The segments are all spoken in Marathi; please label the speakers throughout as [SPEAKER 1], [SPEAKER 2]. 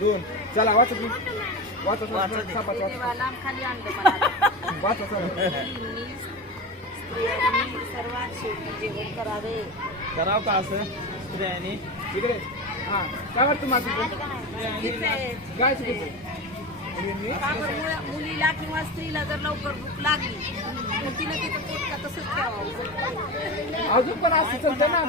[SPEAKER 1] दोन. चला वाचा तू वाचा वाचा सापाचं वाचा
[SPEAKER 2] देवा लांब खाली आणलं मला.
[SPEAKER 1] वाचा चला.
[SPEAKER 2] मुलींनी, स्त्रियांनी सर्वात शेवटी जेवण करावे.
[SPEAKER 1] करावं का असं? स्त्रियांनी. इकडे. हा. काय वाटतं माझं. काय चुकीचं मुलींनी?
[SPEAKER 2] का बरं? मुला- मुलीला किंवा स्त्रीला जर लवकर भूक लागली तर तिनं तिचं पोट का तसंच ठेवावं?
[SPEAKER 1] अजून पण असं चालतं ना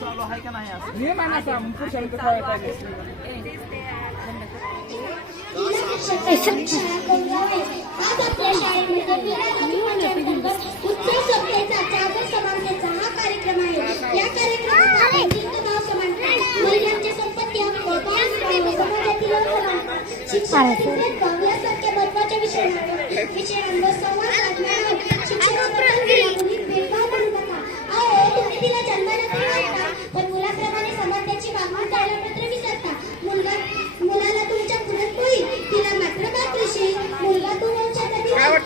[SPEAKER 3] चालू आहे का नाही असं?
[SPEAKER 1] नियम आहे ना असा तर पाहिजे.
[SPEAKER 4] आज आपल्या शाळेमध्ये विराट अंतर्गत उत्सव समानतेचा हा कार्यक्रम आहे या कार्यक्रमात आपण संपत्ती हक्क महत्त्वाच्या विषयांवर विषयांवर संवाद साधणार आहोत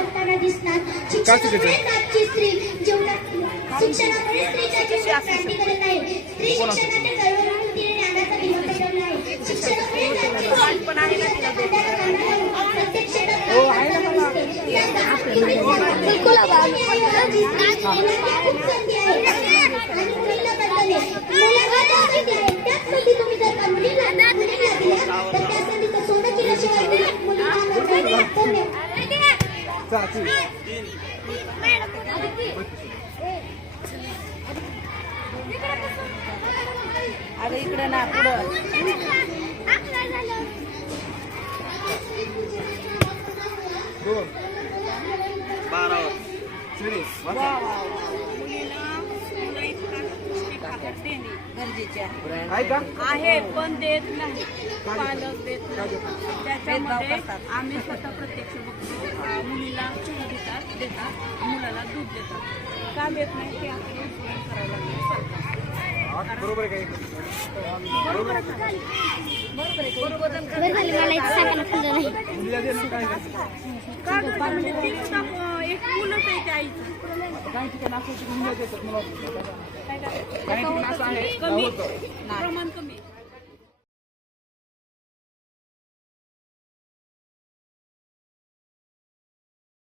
[SPEAKER 4] करताना दिसतात? शिक्षणामुळे आजची स्त्री जीवनात शिक्षणामुळे स्त्रीच्या जीवनात क्रांती करत आहे. स्त्री चळवळीतून तिने ज्ञानाचा दिवा पेटवला आहे. शिक्षणामुळे प्रत्येक क्षेत्रात बिलकुल आणि खूप संधी आहे. आणि मुलींना बदलले. मुलांना ज्या संधी आहेत, त्याच संधी तुम्ही जर का मुलीला मुलीला दिल्या, तर त्या संधीचं सोनं केल्याशिवाय मुली- मुलींना नोकरी मिळत नाही.
[SPEAKER 1] चला तू
[SPEAKER 2] अगं इकडे ना पुढं.
[SPEAKER 3] बारा.
[SPEAKER 2] देणे गरजेचे आहे.
[SPEAKER 1] आहे का?
[SPEAKER 2] आहे पण देत नाही. पालक देत नाही. त्याच्यामध्ये आम्ही स्वतः प्रत्यक्ष बघतो. अं, मुलीला चहा देतात देतात. मुलाला दूध देतात. का देत नाही? ते आपल्याला उपयोग करायला लागले. सरकार
[SPEAKER 1] हा, बरोबर आहे काय
[SPEAKER 2] बरोबर आहे का? बरोबर आहे बरोबर
[SPEAKER 1] मुलीला दे ना काय? काय
[SPEAKER 2] का गं? म्हणजे ती सुद्धा अं, एक मुलंच आहे त्या आईचं.
[SPEAKER 1] काही ठिकाणी असं मला.
[SPEAKER 2] काय काय
[SPEAKER 1] आहे.
[SPEAKER 2] कमी
[SPEAKER 1] होतं.
[SPEAKER 2] प्रमाण कमी.